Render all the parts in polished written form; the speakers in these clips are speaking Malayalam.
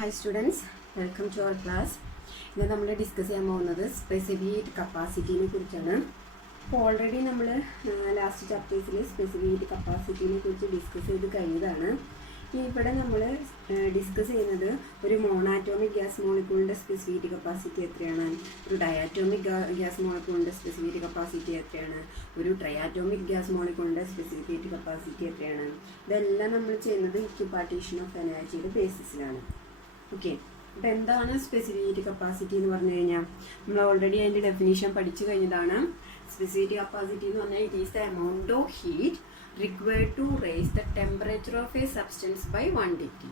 Hi students, welcome to our class. ഇന്ന് നമ്മൾ ഡിസ്കസ് ചെയ്യാൻ പോകുന്നത് സ്പെസിഫിക് കപ്പാസിറ്റിനെ കുറിച്ചാണ്. അപ്പോൾ ഓൾറെഡി നമ്മൾ ലാസ്റ്റ് ചാപ്റ്റേഴ്സിൽ സ്പെസിഫിക് കപ്പാസിറ്റിനെ കുറിച്ച് ഡിസ്കസ് ചെയ്ത് കഴിഞ്ഞതാണ്. ഇനി ഇവിടെ നമ്മൾ ഡിസ്കസ് ചെയ്യുന്നത് ഒരു മോണാറ്റോമിക് ഗ്യാസ് മോളിക്യൂളിൻ്റെ സ്പെസിഫിക് കപ്പാസിറ്റി എത്രയാണ്, ഒരു ഡയാറ്റോമിക് ഗ്യാസ് മോളിക്യൂളിൻ്റെ സ്പെസിഫിക് കപ്പാസിറ്റി എത്രയാണ്, ഒരു ട്രയാറ്റോമിക് ഗ്യാസ് മോളിക്യൂളിൻ്റെ സ്പെസിഫിക് കപ്പാസിറ്റി എത്രയാണ്. ഇതെല്ലാം നമ്മൾ ചെയ്യുന്നത് ഇക്വിപാർട്ടീഷൻ ഓഫ് എനർജിയുടെ ബേസിസിലാണ്. ഓക്കെ, അപ്പോൾ എന്താണ് സ്പെസിഫിക് കപ്പാസിറ്റി എന്ന് പറഞ്ഞു കഴിഞ്ഞാൽ നമ്മൾ ഓൾറെഡി അതിൻ്റെ ഡെഫിനേഷൻ പഠിച്ചു കഴിഞ്ഞതാണ്. സ്പെസിഫിക് കപ്പാസിറ്റി എന്ന് പറഞ്ഞാൽ it is the amount of heat required to raise the temperature of a substance by 1 degree.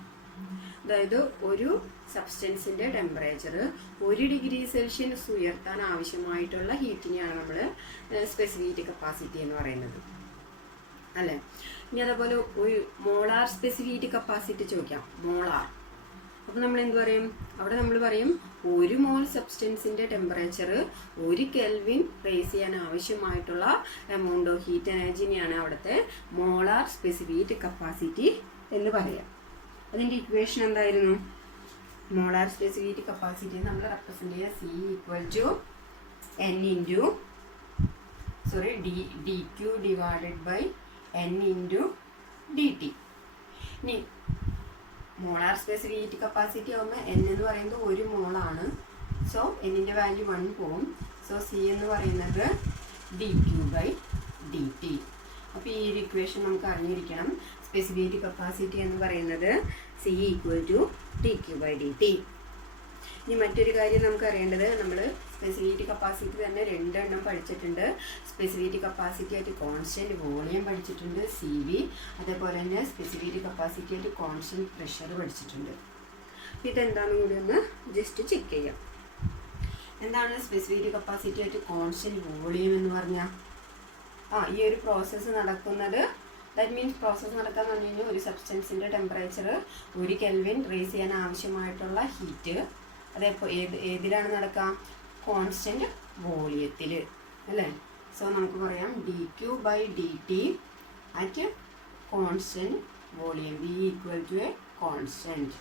അതായത് ഒരു സബ്സ്റ്റൻസിൻ്റെ ടെമ്പറേച്ചർ 1 ഡിഗ്രി സെൽഷ്യസ് ഉയർത്താൻ ആവശ്യമായിട്ടുള്ള ഹീറ്റിനെയാണ് നമ്മൾ സ്പെസിഫിക് കപ്പാസിറ്റി എന്ന് പറയുന്നത്, അല്ലേ. ഇനി അതേപോലെ ഒരു മോളാർ സ്പെസിഫിക് കപ്പാസിറ്റി ചോദിക്കാം, മോളാർ. അപ്പോൾ നമ്മൾ എന്ത് പറയും, അവിടെ നമ്മൾ പറയും 1 മോൾ സബ്സ്റ്റൻസിൻ്റെ ടെമ്പറേച്ചർ 1 കെൽവിൻ റേസ് ചെയ്യാൻ ആവശ്യമായിട്ടുള്ള എമൗണ്ട് ഓഫ് ഹീറ്റ് എനർജിനെയാണ് അവിടുത്തെ മോളാർ സ്പെസിഫിക് കപ്പാസിറ്റി എന്ന് പറയാം. അതിൻ്റെ ഇക്വേഷൻ എന്തായിരുന്നു? മോളാർ സ്പെസിഫിക് കപ്പാസിറ്റി നമ്മൾ റെപ്രസെൻ്റ് ചെയ്യുക C equal to N into D Q divided by N into DT. ഇനി മോളാർ സ്പെസിഫിക് കപ്പാസിറ്റി ആകുമ്പോൾ N എന്ന് പറയുന്നത് 1 മോളാണ്. സോ എന്നിൻ്റെ വാല്യൂ 1 പോവും. സോ C എന്ന് പറയുന്നത് dQ/dt. അപ്പോൾ ഈ ഒരു ഇക്വേഷൻ നമുക്ക് അറിഞ്ഞിരിക്കണം. സ്പെസിഫിക് കപ്പാസിറ്റി എന്ന് പറയുന്നത് C ഈക്വൽ ടു dQ/dt. ഇനി മറ്റൊരു കാര്യം നമുക്ക് അറിയേണ്ടത്, നമ്മൾ സ്പെസിഫിക് കപ്പാസിറ്റി തന്നെ 2 എണ്ണം പഠിച്ചിട്ടുണ്ട്. സ്പെസിഫിക് കപ്പാസിറ്റി ആയിട്ട് കോൺസ്റ്റൻറ്റ് വോളിയം പഠിച്ചിട്ടുണ്ട്, CV. അതേപോലെ തന്നെ സ്പെസിഫിക് കപ്പാസിറ്റി ആയിട്ട് കോൺസ്റ്റൻറ്റ് പ്രഷർ പഠിച്ചിട്ടുണ്ട്. ഇതെന്താണെന്ന് കൂടി ഒന്ന് ജസ്റ്റ് ചെക്ക് ചെയ്യാം. എന്താണ് സ്പെസിഫിക് കപ്പാസിറ്റി ആയിട്ട് കോൺസ്റ്റൻറ്റ് വോളിയം എന്ന് പറഞ്ഞാൽ? ഈ ഒരു പ്രോസസ്സ് നടക്കുന്നത്, ദാറ്റ് മീൻസ് പ്രോസസ്സ് നടക്കാന്ന് പറഞ്ഞു കഴിഞ്ഞാൽ ഒരു സബ്സ്റ്റൻസിൻ്റെ ടെമ്പറേച്ചർ 1 കെൽവിൻ റേസ് ചെയ്യാൻ ആവശ്യമായിട്ടുള്ള ഹീറ്റ് അതേപോലെ ഏതിലാണ് നടക്കുക? കോൺസ്റ്റൻറ്റ് വോളിയത്തിൽ, അല്ലേ. സോ നമുക്ക് പറയാം dQ/dt at constant volume, V equal to a constant.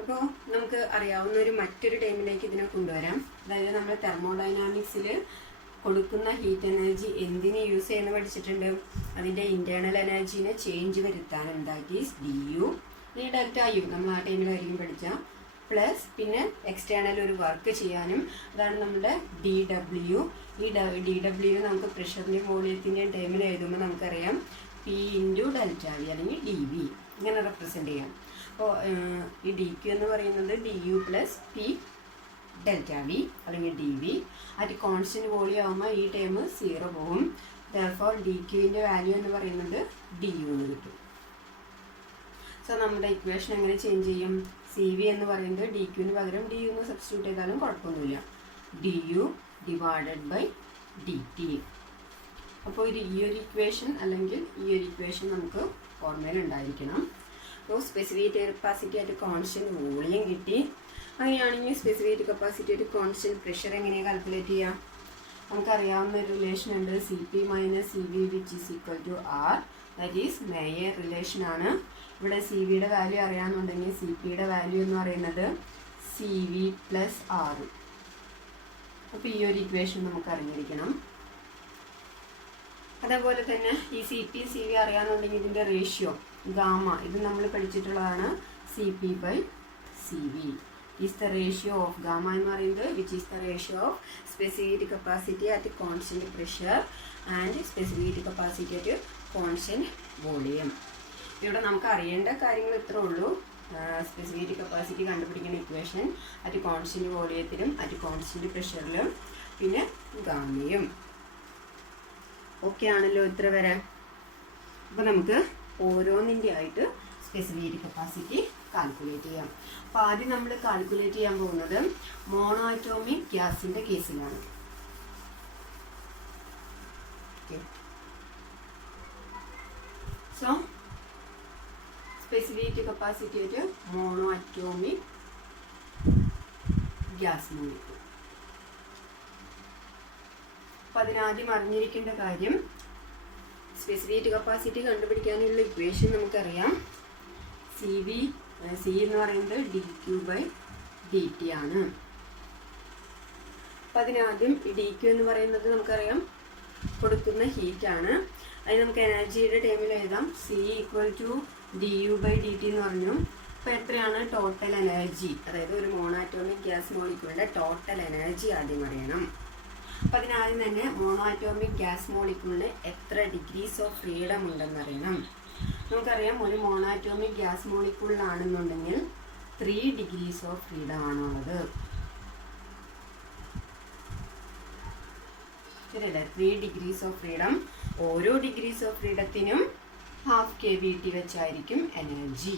അപ്പോൾ നമുക്ക് അറിയാവുന്ന ഒരു മറ്റൊരു ടൈമിലേക്ക് ഇതിനെ കൊണ്ടുവരാം. അതായത് നമ്മൾ തെർമോഡൈനാമിക്സിൽ കൊടുക്കുന്ന ഹീറ്റ് എനർജി എന്തിന് യൂസ് ചെയ്യുന്ന പഠിച്ചിട്ടുണ്ട്. അതിൻ്റെ ഇൻറ്റേർണൽ എനർജീനെ ചേഞ്ച് വരുത്താനും, ദാറ്റ് ഈസ് DU ഈ ΔU നമ്മൾ ആ ടൈമിലായിരിക്കും പഠിക്കാം. പ്ലസ് പിന്നെ എക്സ്റ്റേണൽ ഒരു വർക്ക് ചെയ്യാനും, അതാണ് നമ്മുടെ DW. ഈ DW നമുക്ക് പ്രഷറിൻ്റെയും വോളിയത്തിൻ്റെയും ടൈമിൽ എഴുതുമ്പോൾ നമുക്കറിയാം P ഇൻറ്റു ΔV അല്ലെങ്കിൽ DV ഇങ്ങനെ റെപ്രസെൻ്റ് ചെയ്യാം. അപ്പോൾ ഈ DQ എന്ന് പറയുന്നത് DU പ്ലസ് P ΔV അല്ലെങ്കിൽ DV. അത് കോൺസ്റ്റൻറ്റ് വോളിയം ആകുമ്പോൾ ഈ ടൈം 0 പോകും. ദെർഫോർ DQൻ്റെ വാല്യൂ എന്ന് പറയുന്നത് DU എന്ന് കിട്ടും. സോ നമ്മുടെ ഇക്വേഷൻ എങ്ങനെ ചേഞ്ച് ചെയ്യും? CV എന്ന് പറയുന്നത് DQന് പകരം DU എന്ന് സബ്സ്റ്റിറ്റ്യൂട്ട് ചെയ്താലും കുഴപ്പമൊന്നുമില്ല, DU ഡിവൈഡഡ് ബൈ DT. അപ്പോൾ ഈ ഒരു ഇക്വേഷൻ അല്ലെങ്കിൽ ഈ ഒരു ഇക്വേഷൻ നമുക്ക് ഓർമ്മയിൽ ഉണ്ടായിരിക്കണം. അപ്പോൾ സ്പെസിഫിക് കപ്പാസിറ്റി ആയിട്ട് കോൺസ്റ്റൻറ്റ് വോളിയം കിട്ടി. അങ്ങനെയാണെങ്കിൽ സ്പെസിഫിക് കപ്പാസിറ്റി ആയിട്ട് കോൺസ്റ്റൻറ്റ് പ്രഷർ എങ്ങനെയാണ് കാൽക്കുലേറ്റ് ചെയ്യുക? നമുക്കറിയാവുന്ന ഒരു റിലേഷൻ ഉണ്ട്, CP - CV which is equal to R. That is Mayer റിലേഷനാണ്. ഇവിടെ CVയുടെ വാല്യൂ അറിയാമെന്നുണ്ടെങ്കിൽ CPയുടെ വാല്യൂ എന്ന് പറയുന്നത് CV + R. അപ്പോൾ ഈ ഒരു ഇക്വേഷൻ നമുക്ക് അറിഞ്ഞിരിക്കണം. അതേപോലെ തന്നെ ഈ CP CV അറിയാമെന്നുണ്ടെങ്കിൽ ഇതിൻ്റെ റേഷ്യോ ഗാമ, ഇത് നമ്മൾ പഠിച്ചിട്ടുള്ളതാണ്. CP/CV is the ratio of gamma എന്ന് പറയുന്നത്, which is the ratio of specific capacity at constant pressure and specific capacity at constant volume. ഇവിടെ നമുക്ക് അറിയേണ്ട കാര്യങ്ങൾ ഇത്രേ ഉള്ളൂ. സ്പെസിഫിക് കപ്പാസിറ്റി കണ്ടുപിടിക്കുന്ന ഇക്വേഷൻ അറ്റ് കോൺസ്റ്റൻറ്റ് വോളിയത്തിലും അറ്റ് കോൺസ്റ്റൻറ്റ് പ്രഷറിലും പിന്നെ ഗാമയും. ഓക്കെ ആണല്ലോ ഇത്ര വരെ? അപ്പോൾ നമുക്ക് ഓരോന്നിൻ്റെ ആയിട്ട് സ്പെസിഫിക് കപ്പാസിറ്റി കാൽക്കുലേറ്റ് ചെയ്യാം. അപ്പോൾ ആദ്യം നമ്മൾ കാൽക്കുലേറ്റ് ചെയ്യാൻ പോകുന്നത് മോണോഅറ്റോമിക് ഗ്യാസിൻ്റെ കേസിലാണ്. ഓക്കെ, സോ സ്പെസിഫിക് കപ്പാസിറ്റി ആയിട്ട് മോണോഅറ്റോമിക് ഗ്യാസ് മോളിക്യൂൾ. അപ്പോൾ അതിനാദ്യം അറിഞ്ഞിരിക്കേണ്ട കാര്യം, സ്പെസിഫിക് കപ്പാസിറ്റി കണ്ടുപിടിക്കാനുള്ള ഇക്വേഷൻ നമുക്കറിയാം. സി എന്ന് പറയുന്നത് dQ/dt ആണ്. അപ്പം അതിനാദ്യം dQ എന്ന് പറയുന്നത് നമുക്കറിയാം കൊടുക്കുന്ന ഹീറ്റാണ്. അതിന് നമുക്ക് എനർജിയുടെ ടൈമിൽ എഴുതാം C = dU/dt എന്ന് പറഞ്ഞു. അപ്പോൾ എത്രയാണ് ടോട്ടൽ എനർജി, അതായത് ഒരു മോണോആറ്റോമിക് ഗ്യാസ് മോളിക്യൂളിൻ്റെ ടോട്ടൽ എനർജി ആദ്യം അറിയണം. അപ്പോൾ അതിനാദ്യം തന്നെ മോണോആറ്റോമിക് ഗ്യാസ് മോളിക്യൂളിന് എത്ര ഡിഗ്രീസ് ഓഫ് ഫ്രീഡം ഉണ്ടെന്ന് അറിയണം. നമുക്കറിയാം ഒരു monoatomic gas മോളിക്യൂളിലാണെന്നുണ്ടെങ്കിൽ 3 degrees of freedom ആണുള്ളത്. ശരിയല്ലേ? 3 ഡിഗ്രീസ് ഓഫ് ഫ്രീഡം. ഓരോ ഡിഗ്രീസ് ഓഫ് ഫ്രീഡത്തിനും 1/2 kBT വെച്ചായിരിക്കും എനർജി.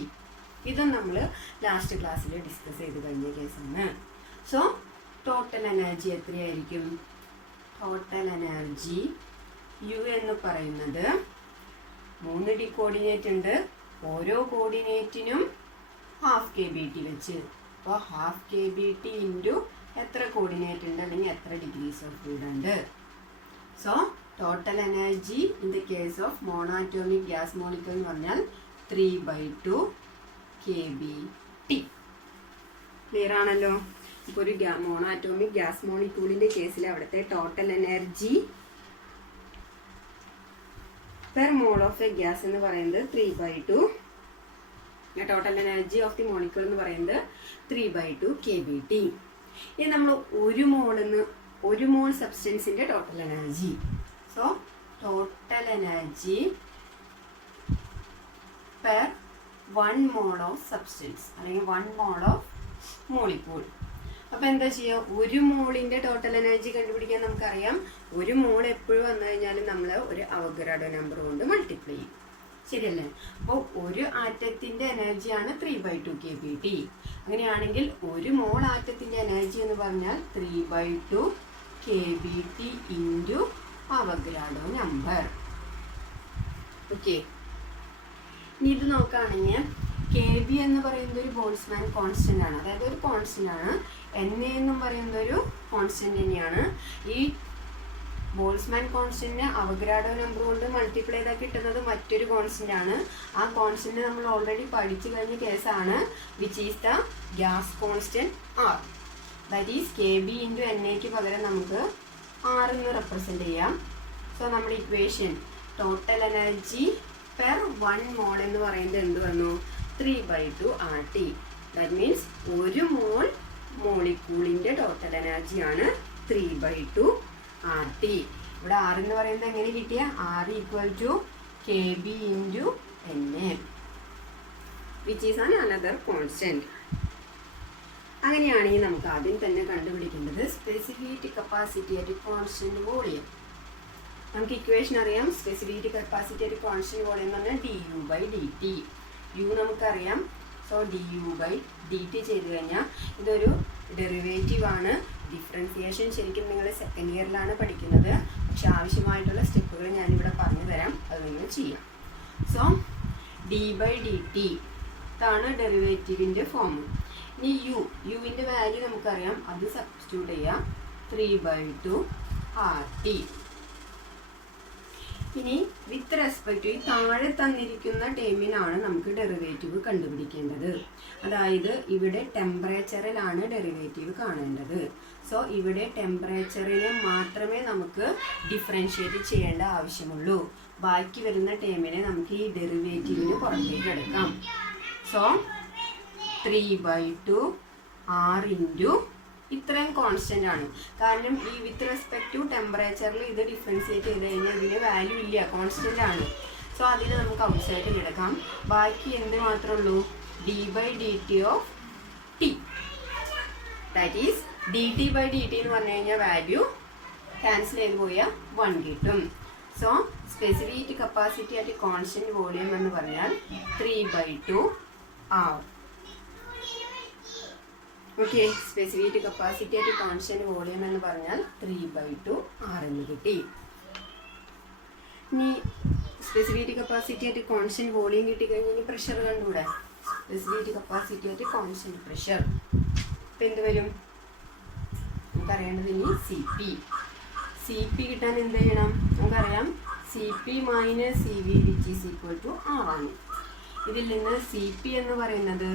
ഇതും നമ്മൾ ലാസ്റ്റ് ക്ലാസ്സിൽ ഡിസ്കസ് ചെയ്ത് കഴിഞ്ഞ കേസാണ്. സോ ടോട്ടൽ എനർജി എത്രയായിരിക്കും? ടോട്ടൽ എനർജി U എന്ന് പറയുന്നത് 3 കോർഡിനേറ്റ് ഉണ്ട്. ഓരോ കോർഡിനേറ്റിനും 1/2 kBT വെച്ച്. അപ്പോൾ 1/2 kBT ഇൻറ്റു എത്ര കോർഡിനേറ്റ് ഉണ്ട് അല്ലെങ്കിൽ എത്ര ഡിഗ്രീസ് ഓഫ് ഫ്രീഡം ഉണ്ട്. So total energy in the case of monoatomic gas molecule എന്ന് പറഞ്ഞാൽ 3/2 kBT. ക്ലിയർ ആണല്ലോ? ഇപ്പോൾ ഒരു മോണോആറ്റോമിക് ഗ്യാസ് മോളിക്യൂളിൻ്റെ കേസിൽ അവിടുത്തെ total energy per mole of a gas എന്ന് പറയുന്നത് 3/2. Total energy of the molecule എന്ന് പറയുന്നത് 3/2 kBT. ഇനി നമ്മൾ ഒരു മോൾ സബ്സ്റ്റൻസിൻ്റെ total energy. So total energy per 1 mole of substance അല്ലെങ്കിൽ 1 മോൾ ഓഫ് മോളിക്യൂൾ. അപ്പോൾ എന്താ ചെയ്യുക? ഒരു മോളിൻ്റെ ടോട്ടൽ എനർജി കണ്ടുപിടിക്കാൻ നമുക്കറിയാം. ഒരു മോൾ എപ്പോഴും വന്നു കഴിഞ്ഞാലും നമ്മൾ ഒരു അവഗാഡ്രോ നമ്പർ കൊണ്ട് മൾട്ടിപ്ലൈ ചെയ്യും. ശരിയല്ലേ? അപ്പോൾ ഒരു ആറ്റത്തിൻ്റെ എനർജിയാണ് 3/2 kBT. അങ്ങനെയാണെങ്കിൽ ഒരു മോൾ ആറ്റത്തിൻ്റെ എനർജി എന്ന് പറഞ്ഞാൽ 3/2 kBT into Avogadro number. Okay, ഇനി ഇത് നോക്കുകയാണെങ്കിൽ KB എന്ന് പറയുന്നത് ഒരു ബോൾട്സ്മാൻ കോൺസ്റ്റൻ്റ് ആണ്, അതായത് ഒരു കോൺസ്റ്റൻ്റ് ആണ്. NA എന്നും പറയുന്നത് ഒരു കോൺസ്റ്റൻ്റ് തന്നെയാണ്. ഈ ബോൾട്സ്മാൻ കോൺസ്റ്റന്റിനെ അവഗാഡ്രോ നമ്പർ കൊണ്ട് മൾട്ടിപ്ലൈ ചെയ്താൽ കിട്ടുന്നത് മറ്റൊരു കോൺസ്റ്റന്റ് ആണ്. ആ കോൺസ്റ്റന്റ് നമ്മൾ ഓൾറെഡി പഠിച്ചു കഴിഞ്ഞ കേസാണ്, which is the gas constant R. That is KB into NAക്ക് പകരം നമുക്ക് R എന്ന് റെപ്രസെൻറ്റ് ചെയ്യാം. സോ നമ്മുടെ equation total energy per 1 mole എന്ന് പറയുന്നത് എന്ത് വന്നു? 3/2 RT. ദാറ്റ് മീൻസ് ഒരു മോൾ മോളിക്യൂളിൻ്റെ ടോട്ടൽ എനർജിയാണ് 3/2 RT. ഇവിടെ R എന്ന് പറയുന്നത് എങ്ങനെ കിട്ടിയ? R = KB into NA, which is another constant. അങ്ങനെയാണെങ്കിൽ നമുക്ക് ആദ്യം തന്നെ കണ്ടുപിടിക്കേണ്ടത് specific capacity at constant volume. നമുക്ക് ഇക്വേഷൻ അറിയാം. Specific capacity at constant volume എന്ന് പറഞ്ഞാൽ dU/dt. U നമുക്കറിയാം. സോ dU/dt ചെയ്ത് കഴിഞ്ഞാൽ ഇതൊരു ഡെറിവേറ്റീവ് ആണ്. ഡിഫറൻസിയേഷൻ ശരിക്കും നിങ്ങൾ സെക്കൻഡ് ഇയറിലാണ് പഠിക്കുന്നത്, പക്ഷെ ആവശ്യമായിട്ടുള്ള സ്റ്റെപ്പുകൾ ഞാനിവിടെ പറഞ്ഞു തരാം, അത് നിങ്ങൾ ചെയ്യാം. സോ d/dt ഇതാണ് ഡെറിവേറ്റീവിൻ്റെ ഫോം. ഇനി യുവിൻ്റെ വാല്യൂ നമുക്കറിയാം, അത് സബ്സ്റ്റിറ്റ്യൂട്ട് ചെയ്യാം. 3/2 RT. ഇനി വിത്ത് റെസ്പെക്ട് ഈ താഴെ തന്നിരിക്കുന്ന ടേമിനാണ് നമുക്ക് ഡെറിവേറ്റീവ് കണ്ടുപിടിക്കേണ്ടത്. അതായത് ഇവിടെ ടെമ്പറേച്ചറിലാണ് ഡെറിവേറ്റീവ് കാണേണ്ടത്. സോ ഇവിടെ ടെമ്പറേച്ചറിനെ മാത്രമേ നമുക്ക് ഡിഫറൻഷ്യേറ്റ് ചെയ്യേണ്ട ആവശ്യമുള്ളൂ. ബാക്കി വരുന്ന ടേമിനെ നമുക്ക് ഈ ഡെറിവേറ്റീവിന് പുറത്തേക്ക് എടുക്കാം. സോ 3/2 R ഇൻറ്റു ഇത്രയും കോൺസ്റ്റന്റ് ആണ്. കാരണം ഈ വിത്ത് റെസ്പെക്ട് ടു ടെമ്പറേച്ചറിൽ ഇത് ഡിഫറൻഷിയേറ്റ് ചെയ്ത് കഴിഞ്ഞാൽ ഇതിന് വാല്യൂ ഇല്ല, കോൺസ്റ്റന്റ് ആണ്. സോ അതിന് നമുക്ക് ഔട്ട് സൈഡിൽ എടുക്കാം. ബാക്കി എന്ത് മാത്രമേ ഉള്ളൂ? d/dt of T. That is dt/dt എന്ന് പറഞ്ഞു കഴിഞ്ഞാൽ വാല്യൂ ക്യാൻസൽ ചെയ്ത് പോയാൽ 1 കിട്ടും. So specific capacity at constant volume എന്ന് പറഞ്ഞാൽ 3/2 R. Okay, specific capacity at constant volume എന്ന് പറഞ്ഞാൽ 3/2 R എന്ന് കിട്ടി. ഇനി specific capacity at constant volume കിട്ടിക്കഴിഞ്ഞാൽ ഇനി പ്രഷർ കണ്ടുകൂടെ? Specific capacity at constant pressure ഇപ്പം എന്ത് വരും? നമുക്കറിയേണ്ടത് ഇനി CP കിട്ടാൻ എന്ത് ചെയ്യണം? നമുക്കറിയാം CP - CV which is equal to R ആണ്. ഇതിൽ നിന്ന് സി പി എന്ന് പറയുന്നത്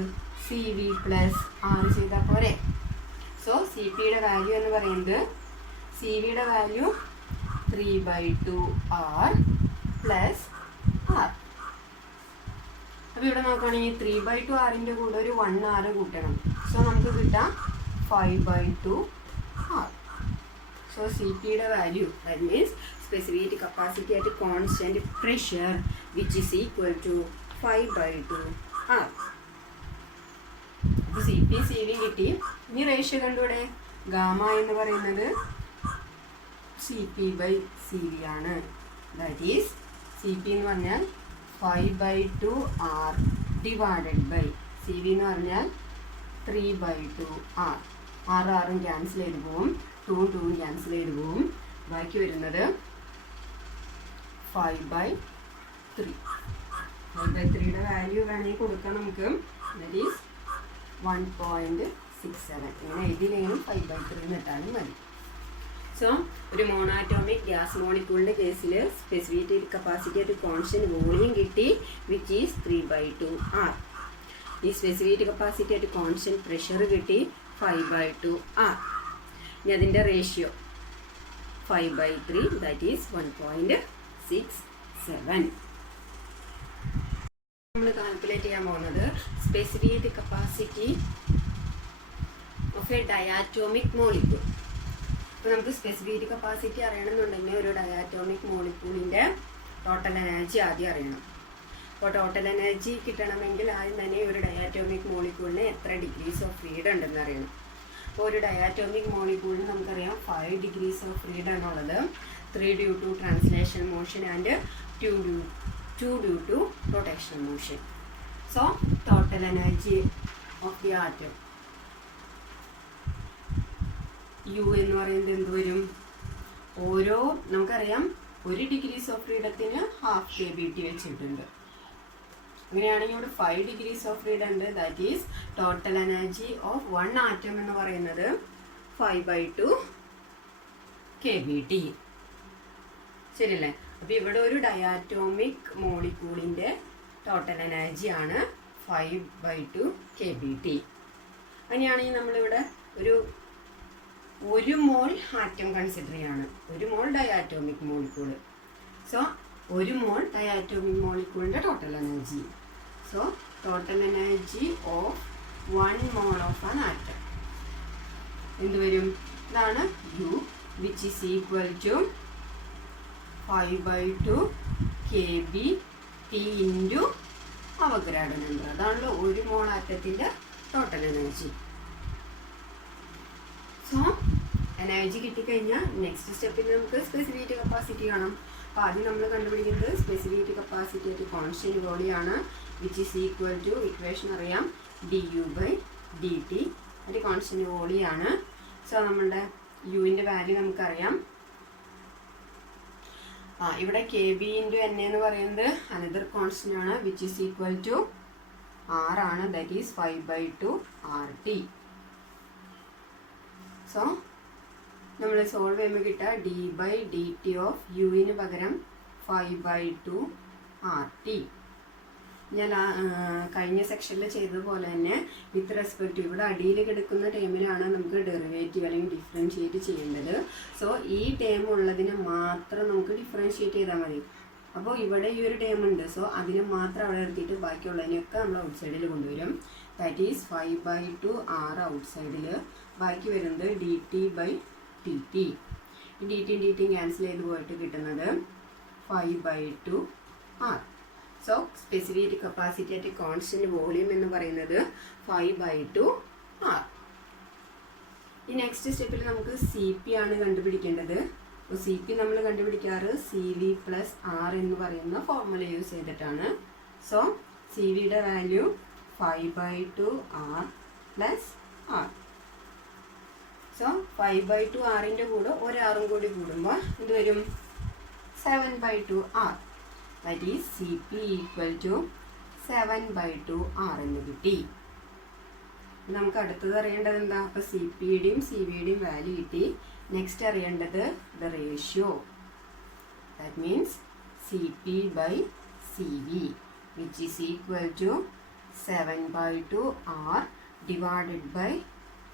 സി വി പ്ലസ് ആർ ചെയ്താൽ പോരെ. സോ സി പിയുടെ വാല്യൂ എന്ന് പറയുന്നത് സി വിയുടെ വാല്യൂ 3/2R പ്ലസ് ആർ. അപ്പോൾ ഇവിടെ നോക്കുകയാണെങ്കിൽ 3/2R കൂടെ ഒരു 1R കൂട്ടണം. സോ നമുക്ക് കിട്ടാം 5/2R. സോ സി പിയുടെ value that means specific capacity at constant pressure which is equal to 5/2R. അപ്പോൾ സി പി സി വി കിട്ടി. ഇനി റേഷ്യോ കണ്ടൂടെ. ഗാമ എന്ന് പറയുന്നത് C P by C V ആണ്. ദാറ്റ് ഈസ് സി പി എന്ന് പറഞ്ഞാൽ 5/2R divided by C V എന്ന് പറഞ്ഞാൽ 3/2R. ആറും ക്യാൻസൽ ചെയ്ത് പോവും, 2 ക്യാൻസൽ ചെയ്ത് പോവും. ബാക്കി വരുന്നത് 5/3. 5/3യുടെ വാല്യൂ വേണമെങ്കിൽ കൊടുക്കാം നമുക്ക്. That is 1.67. ഇങ്ങനെ എഴുതിയില്ലെങ്കിലും 5/3 എന്നിട്ടാലും മതി. സോ ഒരു മോണോആറ്റോമിക് ഗ്യാസ് മോളിക്യൂളിൻ്റെ കേസിൽ സ്പെസിഫിക് കപ്പാസിറ്റി ആയിട്ട് കോൺസ്റ്റന്റ് വോളിയം കിട്ടി വിച്ച് ഈസ് 3/2R. ഈ സ്പെസിഫിക് കപ്പാസിറ്റി ആയിട്ട് കോൺസ്റ്റന്റ് പ്രഷർ കിട്ടി 5/2R. ഇനി അതിൻ്റെ റേഷ്യോ 5/3 ദാറ്റ് ഈസ് 1.67. നമ്മൾ കാൽക്കുലേറ്റ് ചെയ്യാൻ പോകുന്നത് specific capacity of A diatomic molecule. അപ്പോൾ നമുക്ക് സ്പെസിഫിക് കപ്പാസിറ്റി അറിയണമെന്നുണ്ടെങ്കിൽ ഒരു ഡയാറ്റോമിക് മോളിക്യൂളിൻ്റെ ടോട്ടൽ എനർജി ആദ്യം അറിയണം. അപ്പോൾ ടോട്ടൽ എനർജി കിട്ടണമെങ്കിൽ ആദ്യം തന്നെ ഒരു ഡയാറ്റോമിക് മോളിക്യൂളിന് എത്ര ഡിഗ്രീസ് ഓഫ് ഫ്രീഡം ഉണ്ടെന്ന് അറിയണം. അപ്പോൾ ഒരു ഡയാറ്റോമിക് മോളിക്യൂളിന് നമുക്കറിയാം 5 ഡിഗ്രീസ് ഓഫ് ഫ്രീഡം എന്നുള്ളത് 3 due to translation motion and 2 due to rotational motion. So total energy of the atom U എന്ന് പറയുന്നത് എന്ത് വരും? ഓരോ നമുക്കറിയാം 1 ഡിഗ്രീസ് ഓഫ് ഫ്രീഡത്തിന് ½ kBT വെച്ചിട്ടുണ്ട്. അങ്ങനെയാണെങ്കിൽ ഇവിടെ 5 ഡിഗ്രീസ് ഓഫ് ഫ്രീഡം ഉണ്ട്. That is total energy of 1 atom എന്ന് പറയുന്നത് 5/2 kBT. ശരിയല്ലേ? അപ്പോൾ ഇവിടെ ഒരു ഡയാറ്റോമിക് മോളിക്യൂളിൻ്റെ ടോട്ടൽ എനർജിയാണ് 5/2 kBT. അങ്ങനെയാണെങ്കിൽ നമ്മളിവിടെ ഒരു മോൾ ആറ്റം കൺസിഡർ ചെയ്യാണ്, 1 mole diatomic molecule. So 1 mole diatomic മോളിക്യൂളിൻ്റെ total energy. So total energy of 1 mole of an atom എന്ത് വരും? ഇതാണ് U which is equal to 5/2 kBT into അവഗ്രാഡോ നമ്പർ. അതാണല്ലോ 1 മോൾ ആറ്റത്തിൻ്റെ ടോട്ടൽ എനർജി. സോ എനർജി കിട്ടിക്കഴിഞ്ഞാൽ നെക്സ്റ്റ് സ്റ്റെപ്പിൽ നമുക്ക് സ്പെസിഫിക് കപ്പാസിറ്റി കാണാം. അപ്പോൾ ആദ്യം നമ്മൾ കണ്ടുപിടിക്കുന്നത് സ്പെസിഫിക് കപ്പാസിറ്റി ആയിട്ട് കോൺസ്റ്റന്റ് വോളിയാണ് which is equal to equation അറിയാം du/dt. ഒരു കോൺസ്റ്റന്റ് വോളിയാണ്. സോ നമ്മളുടെ യുവിൻ്റെ വാല്യൂ നമുക്കറിയാം. ഇവിടെ kB ഇൻറ്റു എൻ എന്ന് പറയുന്നത് അനദർ കോൺസ്റ്റന്റ് ആണ് which is equal to R ആണ്. That is 5/2 RT. സോ നമ്മൾ സോൾവ് ചെയ്യുമ്പോൾ കിട്ടുക d/dt ഓഫ് യുവിന് പകരം 5/2 RT. ഞാൻ കഴിഞ്ഞ സെക്ഷനിൽ ചെയ്തതുപോലെ തന്നെ വിത്ത് റെസ്പെക്ട് ഇവിടെ അടിയിൽ കിടക്കുന്ന ടേമിലാണ് നമുക്ക് ഡെറിവേറ്റീവ് അല്ലെങ്കിൽ ഡിഫറൻഷിയേറ്റ് ചെയ്യേണ്ടത്. സോ ഈ ടേം ഉള്ളതിനെ മാത്രം നമുക്ക് ഡിഫറൻഷിയേറ്റ് ചെയ്താൽ മതി. അപ്പോൾ ഇവിടെ ഈ ഒരു ടേം ഉണ്ട്. സോ അതിനെ മാത്രം അവിടെ എടുത്തിട്ട് ബാക്കിയുള്ളതിനെയൊക്കെ നമ്മൾ ഔട്ട് സൈഡിൽ കൊണ്ടുവരും. ദാറ്റ് ഈസ് 5/2 R ഔട്ട് സൈഡിൽ. ബാക്കി വരുന്നത് dt/dt. ഈ dt ക്യാൻസൽ ചെയ്ത് പോയിട്ട് കിട്ടുന്നത് 5/2 R. സോ സ്പെസിഫിക് കപ്പാസിറ്റി ആയിട്ട് കോൺസ്റ്റന്റ് വോളിയം എന്ന് പറയുന്നത് 5/2 R. ഈ നെക്സ്റ്റ് സ്റ്റെപ്പിൽ നമുക്ക് സി പി ആണ് കണ്ടുപിടിക്കേണ്ടത്. അപ്പോൾ സി പി നമ്മൾ കണ്ടുപിടിക്കാറ് CV പ്ലസ് R എന്ന് പറയുന്ന ഫോർമുല യൂസ് ചെയ്തിട്ടാണ്. സോ സി വിയുടെ value 5/2 R plus R. So 5/2 R കൂടെ ഒരാറും കൂടി കൂടുമ്പോൾ ഇത് വരും 7/2 R. That is CP equal to 7/2 R എന്ന് കിട്ടി. നമുക്ക് അടുത്തത് അറിയേണ്ടത് എന്താ? അപ്പോൾ സി പിയുടെയും സി വിയുടെയും വാല്യൂ കിട്ടി. നെക്സ്റ്റ് അറിയേണ്ടത് the ratio. That means CP/CV. which is equal to 7/2 r divided by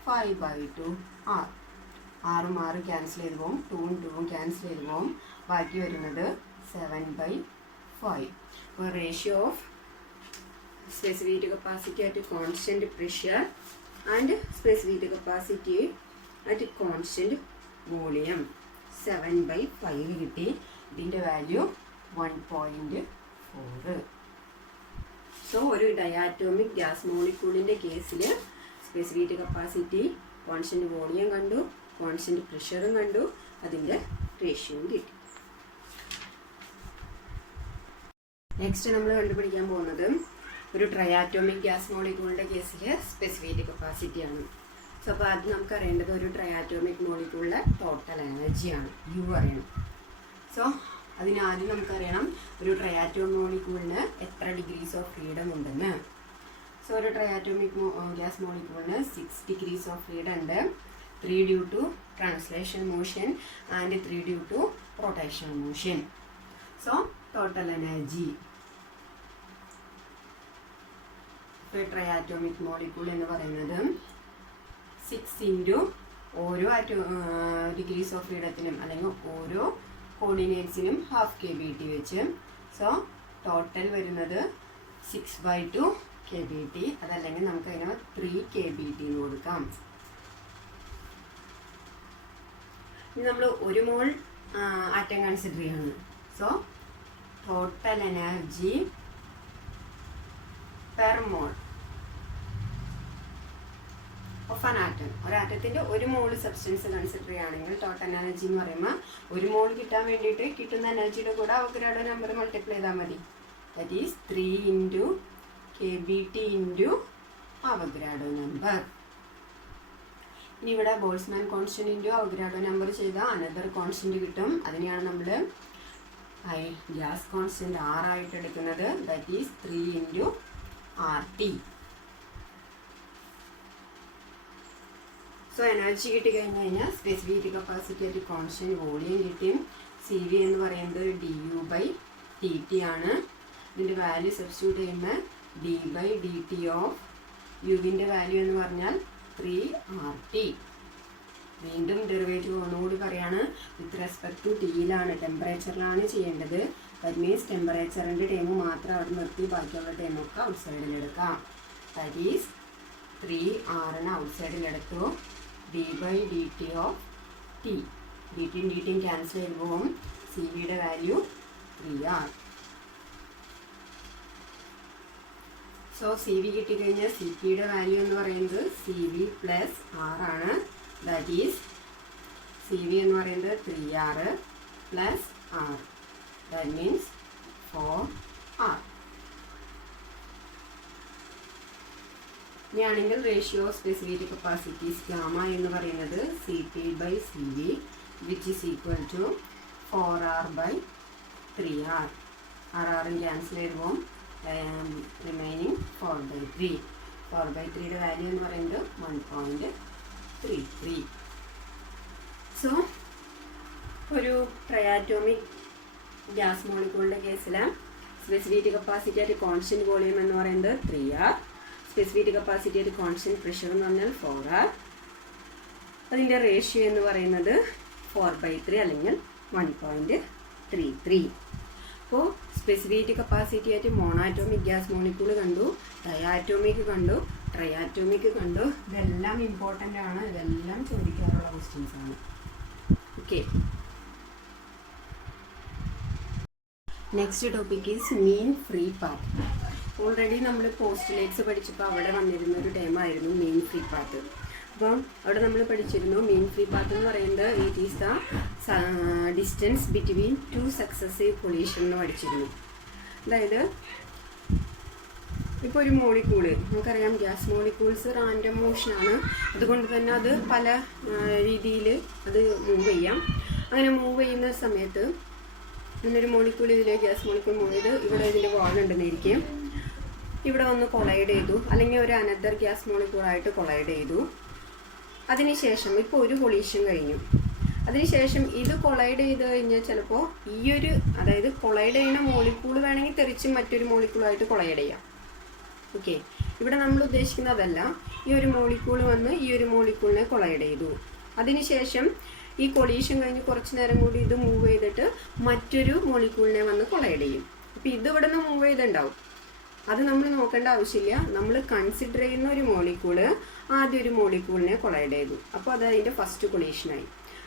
5/2 r. 6 cancel ചെയ്ത് പോകും, 2 ക്യാൻസൽ ചെയ്ത് പോകും, ബാക്കി വരുന്നത് 7/5. അപ്പോൾ ratio of specific capacity at constant pressure and specific capacity at constant volume 7/5 കിട്ടി. ഇതിൻ്റെ വാല്യൂ 1.4. സോ ഒരു ഡയാറ്റോമിക് ഗ്യാസ് മോളിക്യൂളിൻ്റെ കേസിൽ സ്പെസിഫിക് കപ്പാസിറ്റി, കോൺസ്റ്റന്റ് വോളിയം കണ്ടു, കോൺസ്റ്റന്റ് പ്രഷറും കണ്ടു, അതിൻ്റെ റേഷ്യോയും കിട്ടി. നെക്സ്റ്റ് നമ്മൾ കണ്ടുപിടിക്കാൻ പോകുന്നത് ഒരു ട്രയാറ്റോമിക് ഗ്യാസ് മോളിക്യൂളിൻ്റെ കേസിൽ സ്പെസിഫിക് കപ്പാസിറ്റിയാണ്. സോ അപ്പോൾ അത് നമുക്ക് അറിയേണ്ടത് ഒരു ട്രയാറ്റോമിക് മോളിക്യൂളിലെ ടോട്ടൽ എനർജിയാണ്, യു അറിയണം. സോ അതിനാദ്യം നമുക്കറിയണം ഒരു ട്രയാറ്റോമിക് മോളിക്യൂളിന് എത്ര ഡിഗ്രീസ് ഓഫ് ഫ്രീഡം ഉണ്ടെന്ന്. സോ ഒരു ട്രയാറ്റോമിക് ഗ്യാസ് മോളിക്യൂളിന് 6 degrees ഓഫ് ഫ്രീഡം ഉണ്ട്. 3 due to translation motion and 3 due to rotation motion. So total energy triatomic molecule എന്ന് പറയുന്നത് 6 ഇൻറ്റു ഓരോ ഡിഗ്രീസ് ഓഫ് ഫ്രീഡത്തിനും അല്ലെങ്കിൽ ഓരോ കോർഡിനേറ്റ്സിനും ½ kBt വെച്ച്. സോ ടോട്ടൽ വരുന്നത് 6/2 kBt. അതല്ലെങ്കിൽ നമുക്ക് അതിന് 3 kBt എന്ന് കൊടുക്കാം. ഇനി നമ്മൾ 1 മോൾ ആറ്റം കൺസിഡർ ചെയ്യാണ്. So total energy per mole of an atom. ഒരാറ്റത്തിൻ്റെ 1 മോൾ സബ്സ്റ്റൻസ് കൺസിഡർ ചെയ്യുകയാണെങ്കിൽ ടോട്ടൽ എനർജി എന്ന് പറയുമ്പോൾ 1 മോൾ കിട്ടാൻ വേണ്ടിയിട്ട് കിട്ടുന്ന എനർജിയുടെ കൂടെ അവോഗാഡ്രോ നമ്പർ മൾട്ടിപ്ലൈ ചെയ്താൽ മതി. That is 3 into kBt into Avogadro number. ഇനി ഇവിടെ Boltzmann constant into Avogadro number ചെയ്താൽ അനദർ കോൺസ്റ്റന്റ് കിട്ടും. അതിനെയാണ് നമ്മൾ ഗ്യാസ് കോൺസ്റ്റന്റ് R ആയിട്ട് എടുക്കുന്നത്. That is 3 into RT. So energy കിട്ടി കഴിഞ്ഞാൽ സ്പെസിഫിക് കപ്പാസിറ്റി ആയിട്ട് കോൺസ്റ്റന്റ് വോളിയം കിട്ടും. CV എന്ന് പറയുന്നത് du/dt ആണ്. ഇതിൻ്റെ വാല്യൂ സബ്സ്റ്റിറ്റ്യൂട്ട് ചെയ്യുമ്പോൾ d/dt ഓഫ് യുവിൻ്റെ വാല്യൂ എന്ന് പറഞ്ഞാൽ 3RT. വീണ്ടും ഡെറിവേറ്റീവ് ഒന്നുകൂടി പറയാണ്. വിത്ത് റെസ്പെക്ട് ടു ടിയിലാണ്, ടെമ്പറേച്ചറിലാണ് ചെയ്യേണ്ടത്. ദാറ്റ് മീൻസ് ടെമ്പറേച്ചറിൻ്റെ ടൈം മാത്രം അവിടെ നിർത്തി ബാക്കിയുള്ള ടൈമൊക്കെ ഔട്ട് സൈഡിലെടുക്കാം. ദാറ്റ് ഈസ് 3R ഔട്ട് സൈഡിലെടുത്തു. d/dt of T. ഡിറ്റിയും ഡിറ്റിയും ക്യാൻസൽ ചെയ്ത് പോകും. CVയുടെ വാല്യൂ 3R. സോ CV കിട്ടിക്കഴിഞ്ഞാൽ CPയുടെ വാല്യൂ എന്ന് പറയുന്നത് CV + R ആണ്. ദാറ്റ് ഈസ് CV എന്ന് പറയുന്നത് 3R + R. That means 4R. ഇനിയാണെങ്കിൽ റേഷ്യോ സ്പെസിഫിക് കപ്പാസിറ്റീസ് ഗാമ എന്ന് പറയുന്നത് CP/CV which is equal to 4R/3R. RRും ക്യാൻസൽ ചെയ്ത് പോകും. റിമൈനിങ് 4/3. 4/3യുടെ വാല്യൂ എന്ന് പറയുന്നത് 1.33. സോ ഒരു ട്രയാറ്റോമിക് ഗ്യാസ് മോളിക്യൂളിൻ്റെ കേസിൽ സ്പെസിഫിക് കപ്പാസിറ്റി ആയിട്ട് കോൺസ്റ്റന്റ് വോളിയം എന്ന് പറയുന്നത് 3R. സ്പെസിഫിക് കപ്പാസിറ്റി ആയിട്ട് കോൺസ്റ്റന്റ് പ്രഷർ എന്ന് പറഞ്ഞാൽ 4R. അതിൻ്റെ റേഷ്യോ എന്ന് പറയുന്നത് 4/3 അല്ലെങ്കിൽ 1.33. അപ്പോൾ സ്പെസിഫിക് കപ്പാസിറ്റി ആയിട്ട് മോണോആറ്റോമിക് ഗ്യാസ് മോളിക്യൂൾ കണ്ടു, ഡയാറ്റോമിക് കണ്ടു, ട്രയാറ്റോമിക് കണ്ടു. ഇതെല്ലാം ഇമ്പോർട്ടൻ്റ് ആണ്. ഇതെല്ലാം ചോദിക്കാറുള്ള ക്വസ്റ്റ്യൻസ് ആണ്. Okay, next topic is mean free path. Already നമ്മൾ പോസ്റ്റുലേറ്റ്സ് പഠിച്ചപ്പോൾ അവിടെ വന്നിരുന്ന ഒരു ടൈമായിരുന്നു മീൻ ഫ്രീ പാത്ത്. അപ്പം അവിടെ നമ്മൾ പഠിച്ചിരുന്നു മീൻ ഫ്രീ പാത്ത് എന്ന് പറയുന്നത് it is the distance between 2 successive collision എന്ന് പഠിച്ചിരുന്നു. അതായത് ഇപ്പോൾ ഒരു മോളിക്യൂള് നമുക്കറിയാം, ഗ്യാസ് മോളിക്യൂൾസ് റാൻഡം മോഷനാണ്. അതുകൊണ്ട് തന്നെ അത് പല രീതിയിൽ അത് മൂവ് ചെയ്യാം. അങ്ങനെ മൂവ് ചെയ്യുന്ന സമയത്ത് ഇങ്ങനൊരു മോളിക്യൂൾ ഇതിലെ ഗ്യാസ് മോളിക്യൂൾ മൂവ് ചെയ്ത് ഇവിടെ ഇതിൻ്റെ വാളുണ്ടെന്നിരിക്കും, ഇവിടെ ഒന്ന് കൊളൈഡ് ചെയ്തു, അല്ലെങ്കിൽ ഒരു അനദർ ഗ്യാസ് മോളിക്യൂളായിട്ട് കൊളൈഡ് ചെയ്തു. അതിനുശേഷം ഇപ്പോൾ ഒരു കൊളീഷൻ കഴിഞ്ഞു. അതിനുശേഷം ഇത് കൊളൈഡ് ചെയ്ത് കഴിഞ്ഞാൽ ചിലപ്പോൾ അതായത് കൊളൈഡ് ചെയ്യുന്ന മോളിക്യൂൾ വേണമെങ്കിൽ തെറിച്ച് മറ്റൊരു മോളിക്യൂളായിട്ട് കൊളൈഡ് ചെയ്യാം. ഓക്കെ, ഇവിടെ നമ്മൾ ഉദ്ദേശിക്കുന്നത് അതല്ല. ഈ ഒരു മോളിക്യൂൾ വന്ന് ഈ ഒരു മോളിക്യൂളിനെ കൊളൈഡ് ചെയ്തു. അതിനുശേഷം ഈ കൊളീഷൻ കഴിഞ്ഞ് കുറച്ച് നേരം കൂടി ഇത് മൂവ് ചെയ്തിട്ട് മറ്റൊരു മോളിക്യൂളിനെ വന്ന് കൊളൈഡ് ചെയ്യും. അപ്പോൾ ഇത് ഇവിടെ നിന്ന് മൂവ് ചെയ്തിട്ടുണ്ടാവും. അത് നമ്മൾ നോക്കേണ്ട ആവശ്യമില്ല. നമ്മൾ കൺസിഡർ ചെയ്യുന്ന ഒരു മോളിക്യൂള് ആദ്യം ഒരു മോളിക്യൂളിനെ കൊളൈഡ് ചെയ്തു. അപ്പോൾ അത് അതിൻ്റെ ഫസ്റ്റ് കൊളീഷനായി.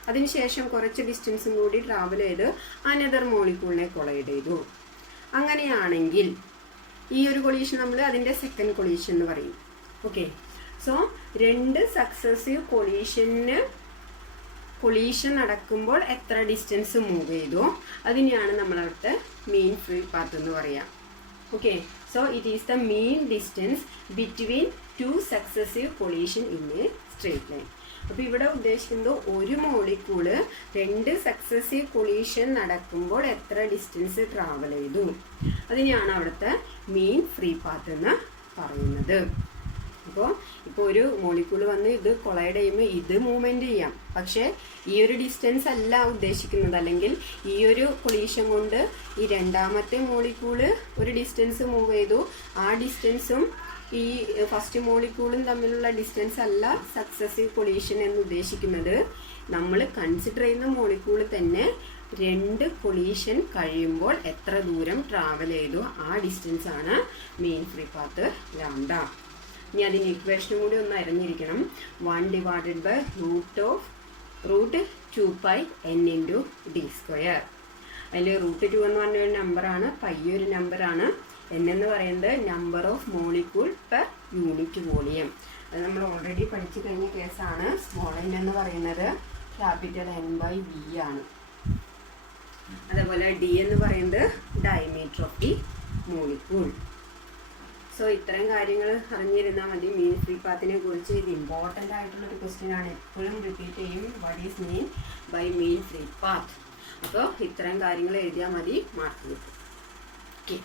അതിനുശേഷം കുറച്ച് ഡിസ്റ്റൻസും കൂടി ട്രാവൽ ചെയ്ത് അനദർ മോളിക്യൂളിനെ കൊളൈഡ് ചെയ്തു. അങ്ങനെയാണെങ്കിൽ ഈ ഒരു കൊളീഷൻ നമ്മൾ അതിൻ്റെ സെക്കൻഡ് കൊളീഷൻ എന്ന് പറയും. ഓക്കെ, സോ 2 സക്സസീവ് കൊളീഷൻ നടക്കുമ്പോൾ എത്ര ഡിസ്റ്റൻസ് മൂവ് ചെയ്തു അതിനെയാണ് നമ്മളവിടുത്തെ മീൻ ഫ്രീ പാത്ത് എന്ന് പറയാം. Okay, so it is the mean distance between 2 successive collision in A straight line. അപ്പോൾ ഇവിടെ ഉദ്ദേശിക്കുന്നത് ഒരു മോളിക്യൂള് 2 സക്സസീവ് കൊളീഷൻ നടക്കുമ്പോൾ എത്ര ഡിസ്റ്റൻസ് ട്രാവൽ ചെയ്തു അതിനെയാണ് അവിടുത്തെ മീൻ ഫ്രീ പാത്ത് എന്ന് പറയുന്നത്. ഇപ്പോൾ ഒരു മോളിക്യൂൾ വന്ന് ഇത് കൊളൈഡ് ചെയ്യുമ്പോൾ ഇത് മൂവ്മെൻറ്റ് ചെയ്യാം. പക്ഷേ ഈ ഒരു ഡിസ്റ്റൻസ് അല്ല ഉദ്ദേശിക്കുന്നത്. അല്ലെങ്കിൽ ഈ ഒരു കൊളീഷൻ കൊണ്ട് ഈ രണ്ടാമത്തെ മോളിക്യൂള് ഒരു ഡിസ്റ്റൻസ് മൂവ് ചെയ്തു. ആ ഡിസ്റ്റൻസും ഈ ഫസ്റ്റ് മോളിക്യൂളും തമ്മിലുള്ള ഡിസ്റ്റൻസ് അല്ല സക്സസീവ് കൊളീഷൻ എന്ന് ഉദ്ദേശിക്കുന്നത്. നമ്മൾ കൺസിഡർ ചെയ്യുന്ന മോളിക്യൂൾ തന്നെ 2 കൊളീഷൻ കഴിയുമ്പോൾ എത്ര ദൂരം ട്രാവൽ ചെയ്തു ആ ഡിസ്റ്റൻസ് ആണ് മീൻ ഫ്രീ പാത്ത് ലാംഡ. ഇനി അതിന് ഇക്വേഷനും കൂടി ഒന്ന് അറിഞ്ഞിരിക്കണം. 1/√2π n × d². അതിൽ √2 എന്ന് പറഞ്ഞ ഒരു നമ്പറാണ്, പൈ ഒരു നമ്പറാണ്, n എന്ന് പറയുന്നത് number of molecule per unit volume. അത് നമ്മൾ ഓൾറെഡി പഠിച്ചു കഴിഞ്ഞ കേസാണ്. സ്മോൾ n എന്ന് പറയുന്നത് ക്യാപിറ്റൽ N/V ആണ്. അതേപോലെ d എന്ന് പറയുന്നത് diameter of the molecule. So ഇത്തരം കാര്യങ്ങൾ അറിഞ്ഞിരുന്നാൽ മതി. മീൻ ഫ്രീ പാത്തിനെ കുറിച്ച് ഇത് ഇമ്പോർട്ടൻ്റ് ആയിട്ടുള്ളൊരു ക്വസ്റ്റ്യൻ ആണ്. എപ്പോഴും റിപ്പീറ്റ് ചെയ്യും, what is mean by mean free path. അപ്പോൾ ഇത്തരം കാര്യങ്ങൾ എഴുതിയാൽ മതി, മാർക്ക് കിട്ടും. ഓക്കെ.